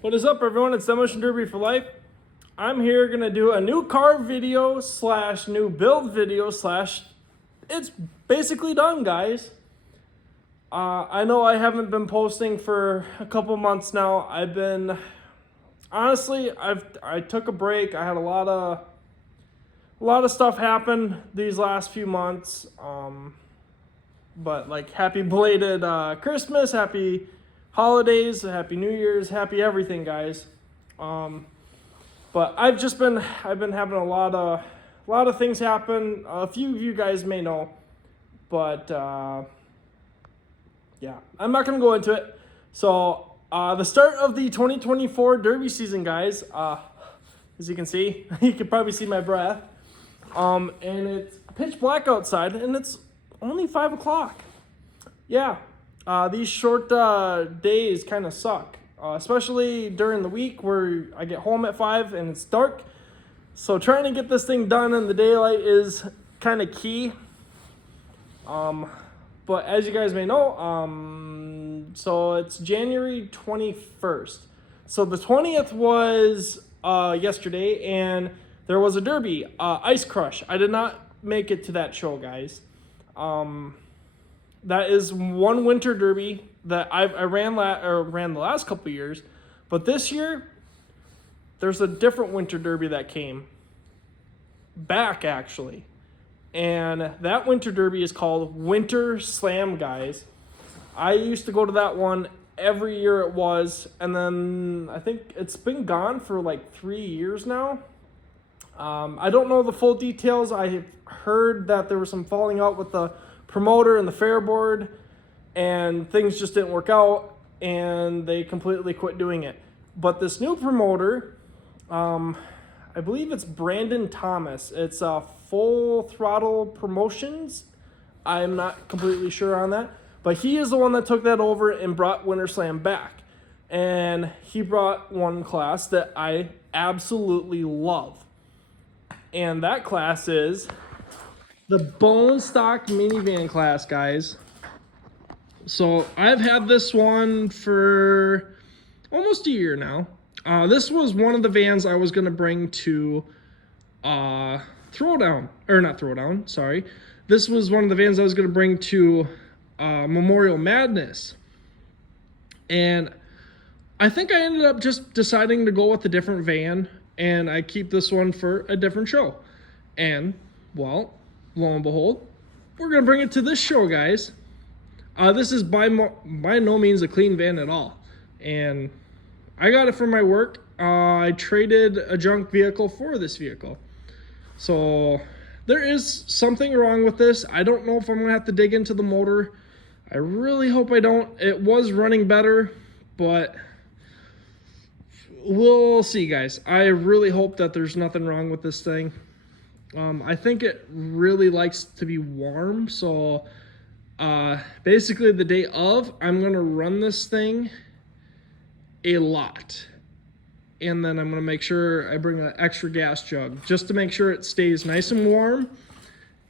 What is up, everyone? It's Demolition Derby for Life. I'm here going to do a new car video slash new build video slash it's basically done, guys. I know I haven't been posting for a couple months now. Honestly, I took a break. I had a lot of stuff happen these last few months. But like happy belated Christmas, happy holidays, happy New Year's, happy everything, guys. But I've been having a lot of things happen. A few of you guys may know, but yeah, I'm not gonna go into it. So the start of the 2024 Derby season, guys. As you can see, you can probably see my breath. And it's pitch black outside, and it's only 5 o'clock. Yeah. These short days kind of suck, especially during the week where I get home at 5 and it's dark. So trying to get this thing done in the daylight is kind of key. But as you guys may know, so it's January 21st. So the 20th was yesterday, and there was a Derby, Ice Crush. I did not make it to that show, guys. That is one winter derby that I ran the last couple of years, but this year there's a different winter derby that came back actually, and that winter derby is called Winter Slam, guys. I used to go to that one every year it was, and then I think it's been gone for like 3 years now. I don't know the full details. I heard that there was some falling out with the promoter and the fair board, and things just didn't work out, and they completely quit doing it. But this new promoter, I believe it's Brandon Thomas. It's Full Throttle Promotions. I'm not completely sure on that, but he is the one that took that over and brought Winter Slam back. And he brought one class that I absolutely love, and that class is the Bone Stock Minivan class, guys. So I've had this one for almost a year now. This was one of the vans I was going to bring to Throwdown. Or not Throwdown, sorry. This was one of the vans I was going to bring to Memorial Madness. And I think I ended up just deciding to go with a different van, and I keep this one for a different show. And, well, lo and behold, we're going to bring it to this show, guys. This is by no means a clean van at all. And I got it from my work. I traded a junk vehicle for this vehicle. So there is something wrong with this. I don't know if I'm going to have to dig into the motor. I really hope I don't. It was running better, but we'll see, guys. I really hope that there's nothing wrong with this thing. I think it really likes to be warm, so basically the day of, I'm going to run this thing a lot. And then I'm going to make sure I bring an extra gas jug just to make sure it stays nice and warm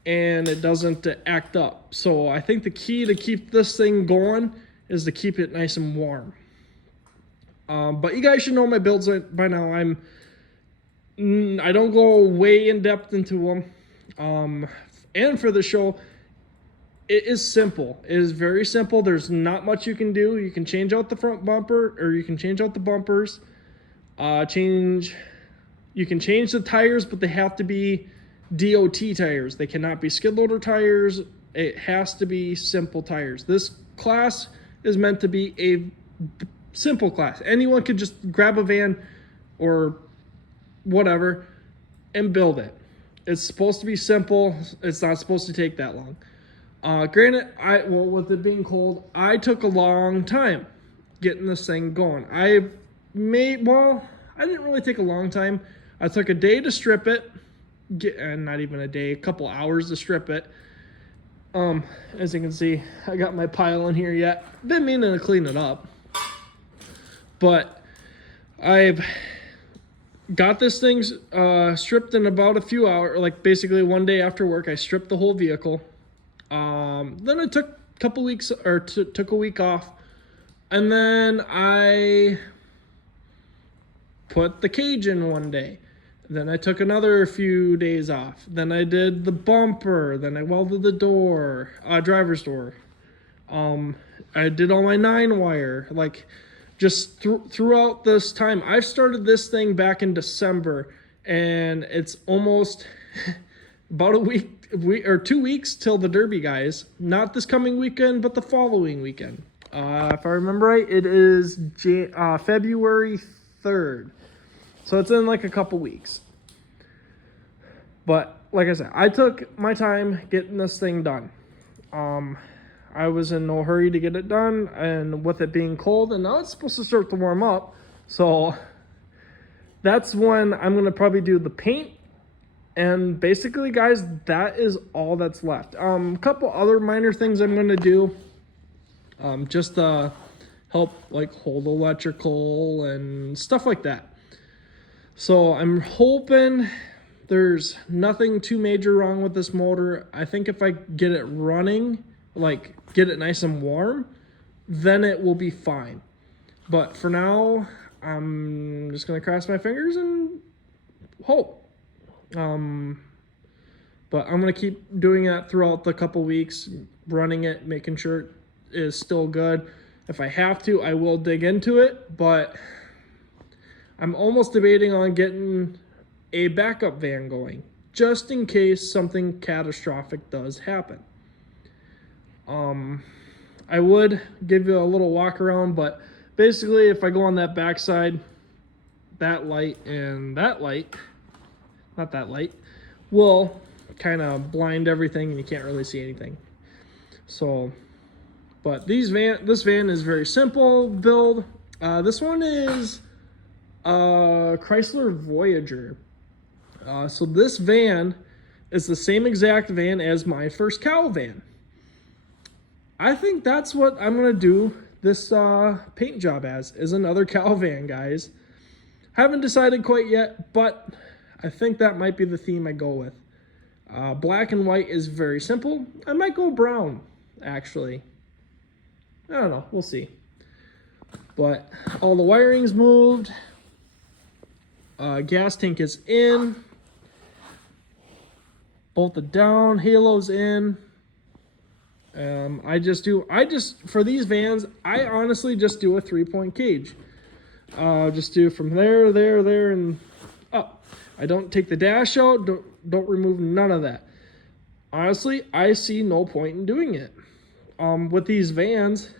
and it doesn't act up. So I think the key to keep this thing going is to keep it nice and warm. But you guys should know my builds by now. I don't go way in depth into them. And for the show, it is simple. It is very simple. There's not much you can do. You can change out the front bumper, or you can change out the bumpers. You can change the tires, but they have to be DOT tires. They cannot be skid loader tires. It has to be simple tires. This class is meant to be a simple class. Anyone could just grab a van or whatever and build it. It's supposed to be simple. It's not supposed to take that long. Granted, with it being cold, I took a long time getting this thing going. I didn't really take a long time. I took a day to strip it. Not even a day, a couple hours to strip it. As you can see, I got my pile in here yet. Been meaning to clean it up, but I've got this thing stripped in about a few hours, like basically one day after work. I stripped the whole vehicle. Then I took a couple weeks, or took a week off, and then I put the cage in one day. Then I took another few days off. Then I did the bumper. Then I welded the door, driver's door. I did all my 9-wire. Like, just throughout this time, I've started this thing back in December, and it's almost about a week or 2 weeks till the Derby, guys. Not this coming weekend, but the following weekend. If I remember right, it is February 3rd. So it's in like a couple weeks. But like I said, I took my time getting this thing done. I was in no hurry to get it done, and with it being cold, and now it's supposed to start to warm up. So that's when I'm going to probably do the paint. And basically, guys, that is all that's left. A couple other minor things I'm going to do. Just to help like hold electrical and stuff like that. So I'm hoping there's nothing too major wrong with this motor. I think if I get it running, like get it nice and warm, then it will be fine. But for now, I'm just gonna cross my fingers and hope. But I'm gonna keep doing that throughout the couple weeks, running it, making sure it is still good. If I have to, I will dig into it, but I'm almost debating on getting a backup van going, just in case something catastrophic does happen. I would give you a little walk around, but basically if I go on that backside, that light and that light, not that light, will kind of blind everything and you can't really see anything. So, but this van is very simple build. This one is Chrysler Voyager. So this van is the same exact van as my first cow van. I think that's what I'm going to do this paint job as, is another cow van, guys. Haven't decided quite yet, but I think that might be the theme I go with. Black and white is very simple. I might go brown, actually. I don't know. We'll see. But all the wiring's moved. Gas tank is in. Bolted down. Halo's in. For these vans, I honestly just do a 3-point cage. Just do from there, and up. I don't take the dash out. Don't remove none of that. Honestly, I see no point in doing it. With these vans,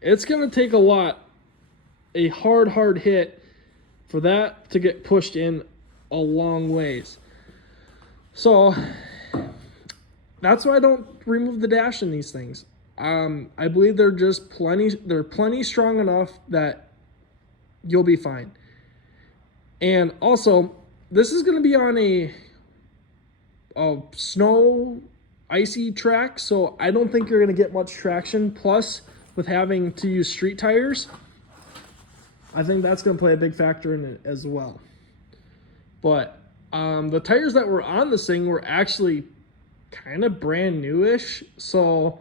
it's gonna take a hard hit for that to get pushed in a long ways. So that's why I don't remove the dash in these things. I believe they're plenty strong enough that you'll be fine. And also, this is going to be on a snow, icy track, so I don't think you're going to get much traction. Plus, with having to use street tires, I think that's going to play a big factor in it as well. But the tires that were on this thing were actually kind of brand newish, so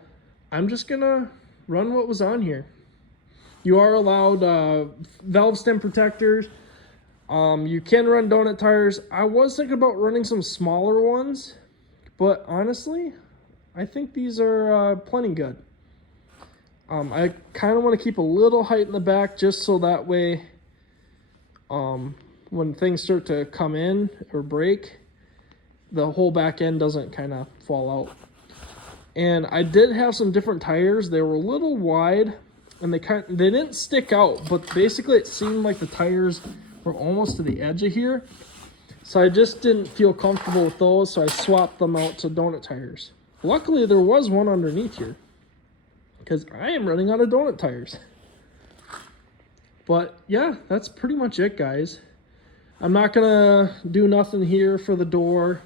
I'm just gonna run what was on here. You are allowed valve stem protectors. You can run donut tires. I was thinking about running some smaller ones, but honestly, I think these are plenty good. I kind of want to keep a little height in the back just so that way when things start to come in or break, the whole back end doesn't kind of fall out. And I did have some different tires. They were a little wide and they didn't stick out, but basically it seemed like the tires were almost to the edge of here. So I just didn't feel comfortable with those, so I swapped them out to donut tires. Luckily there was one underneath here, because I am running out of donut tires. But yeah, that's pretty much it, guys. I'm not gonna do nothing here for the door.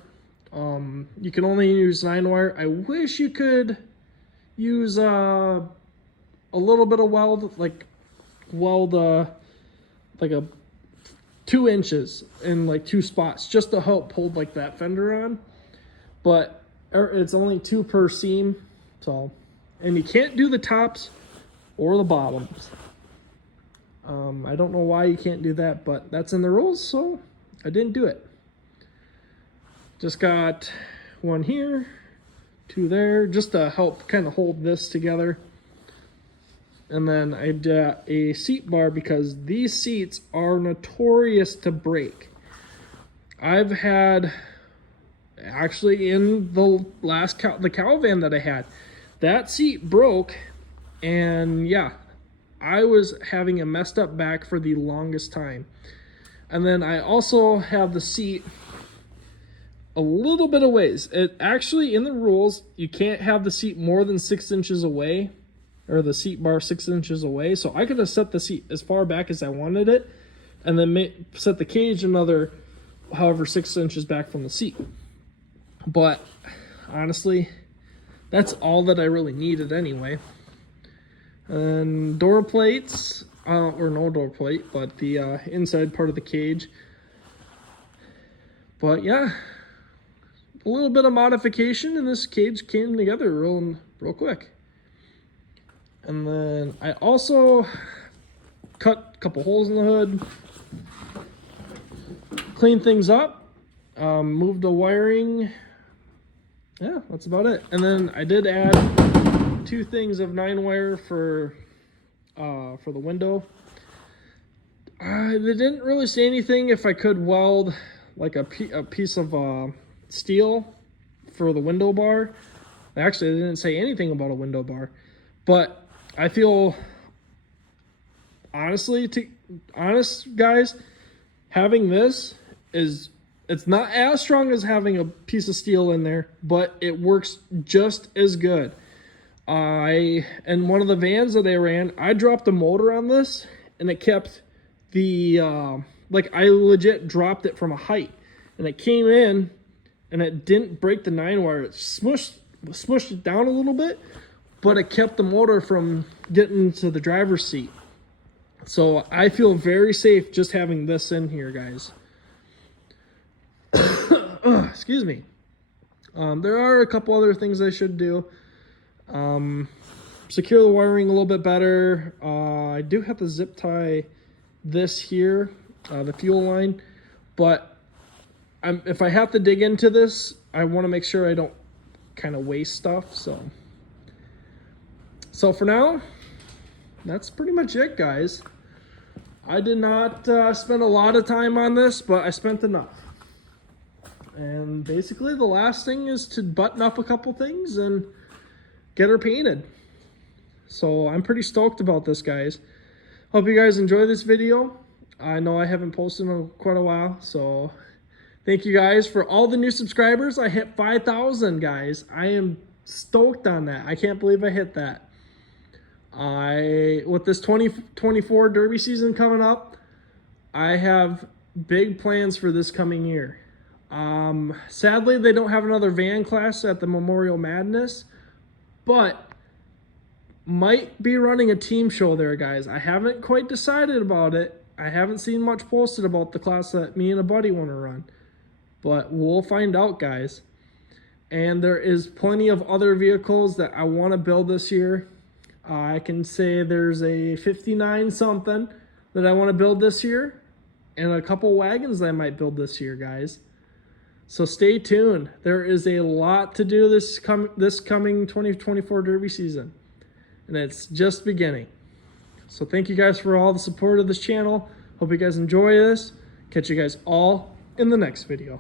You can only use 9-wire. I wish you could use a little bit of weld like a 2 inches in like 2 spots just to help hold like that fender on. But it's only 2 per seam, so, and you can't do the tops or the bottoms. I don't know why you can't do that, but that's in the rules, so I didn't do it. Just got one here, two there, just to help kind of hold this together. And then I did a seat bar because these seats are notorious to break. I've had, actually in the last the cow van that I had, that seat broke, and yeah, I was having a messed up back for the longest time. And then I also have the seat a little bit of ways. It actually, in the rules, you can't have the seat more than 6 inches away, or the seat bar 6 inches away. So I could have set the seat as far back as I wanted it, and then set the cage another, however, 6 inches back from the seat. But honestly, that's all that I really needed anyway. And door plates, or no door plate, but the inside part of the cage. But yeah, a little bit of modification, and this cage came together real quick. And then I also cut a couple holes in the hood, cleaned things up, moved the wiring. Yeah, that's about it. And then I did add 2 things of 9-wire for the window. They didn't really say anything if I could weld like a piece of steel for the window bar. Actually, they didn't say anything about a window bar, but I feel honest guys, having this it's not as strong as having a piece of steel in there, but it works just as good. In one of the vans that I ran, I dropped the motor on this, and it kept the I legit dropped it from a height, and it came in, and it didn't break the 9-wire. It smushed it down a little bit, but it kept the motor from getting to the driver's seat. So I feel very safe just having this in here, guys. Excuse me. There are a couple other things I should do. Secure the wiring a little bit better. I do have to zip tie this here, the fuel line, but if I have to dig into this, I want to make sure I don't kind of waste stuff. So for now, that's pretty much it, guys. I did not spend a lot of time on this, but I spent enough. And basically the last thing is to button up a couple things and get her painted. So I'm pretty stoked about this, guys. Hope you guys enjoy this video. I know I haven't posted in quite a while, so thank you guys for all the new subscribers. I hit 5,000, guys. I am stoked on that. I can't believe I hit that. With this 2024 Derby season coming up, I have big plans for this coming year. Sadly, they don't have another van class at the Memorial Madness, but might be running a team show there, guys. I haven't quite decided about it. I haven't seen much posted about the class that me and a buddy want to run, but we'll find out, guys. And there is plenty of other vehicles that I want to build this year. I can say there's a 59 something that I want to build this year, and a couple wagons that I might build this year, guys. So stay tuned. There is a lot to do this coming 2024 Derby season, and it's just beginning. So thank you guys for all the support of this channel. Hope you guys enjoy this. Catch you guys all in the next video.